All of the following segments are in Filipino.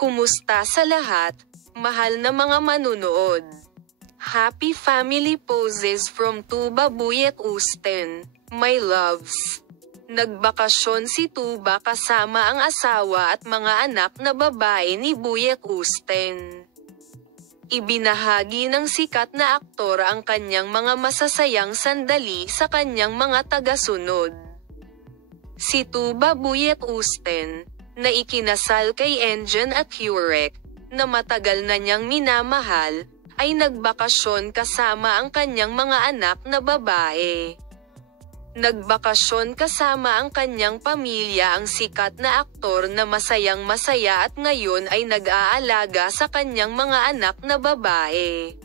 Kumusta sa lahat, mahal na mga manunood? Happy family poses from Tuba Buyet Usten, my loves. Nagbakasyon si Tuba kasama ang asawa at mga anak na babae ni Buyet Usten. Ibinahagi ng sikat na aktor ang kanyang mga masasayang sandali sa kanyang mga tagasunod. Si Tuba Buyet Usten, na ikinasal kay Engin Acurec, na matagal na niyang minamahal, ay nagbakasyon kasama ang kanyang mga anak na babae. Nagbakasyon kasama ang kanyang pamilya ang sikat na aktor na masayang masaya at ngayon ay nag-aalaga sa kanyang mga anak na babae.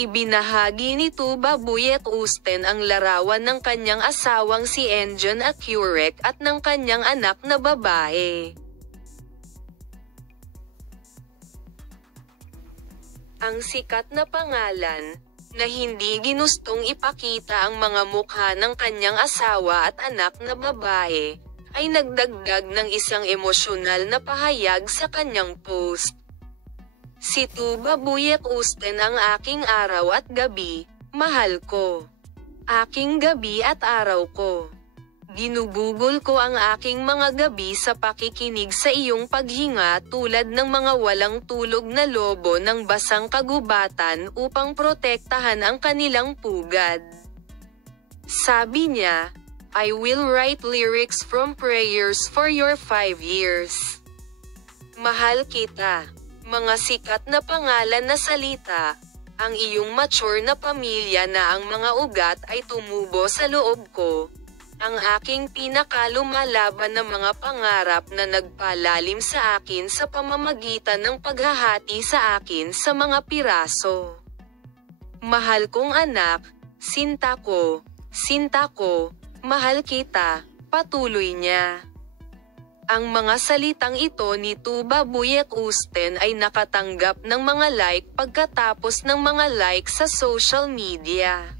Ibinahagi ni Tuba Buyet Usten ang larawan ng kanyang asawang si Engin Acurec at ng kanyang anak na babae. Ang sikat na pangalan, na hindi ginustong ipakita ang mga mukha ng kanyang asawa at anak na babae, ay nagdagdag ng isang emosyonal na pahayag sa kanyang post. Si Tuba Buyet Usten ang aking araw at gabi, mahal ko. Aking gabi at araw ko. Ginugugol ko ang aking mga gabi sa pakikinig sa iyong paghinga tulad ng mga walang tulog na lobo ng basang kagubatan upang protektahan ang kanilang pugad. Sabi niya, I will write lyrics from prayers for your 5 years. Mahal kita. Mga sikat na pangalan na salita, ang iyong mature na pamilya na ang mga ugat ay tumubo sa loob ko, ang aking pinakalumalaban na mga pangarap na nagpalalim sa akin sa pamamagitan ng paghahati sa akin sa mga piraso. Mahal kong anak, sinta ko, mahal kita, patuloy niya. Ang mga salitang ito ni Tuba Buyet Usten ay nakatanggap ng mga like pagkatapos ng mga like sa social media.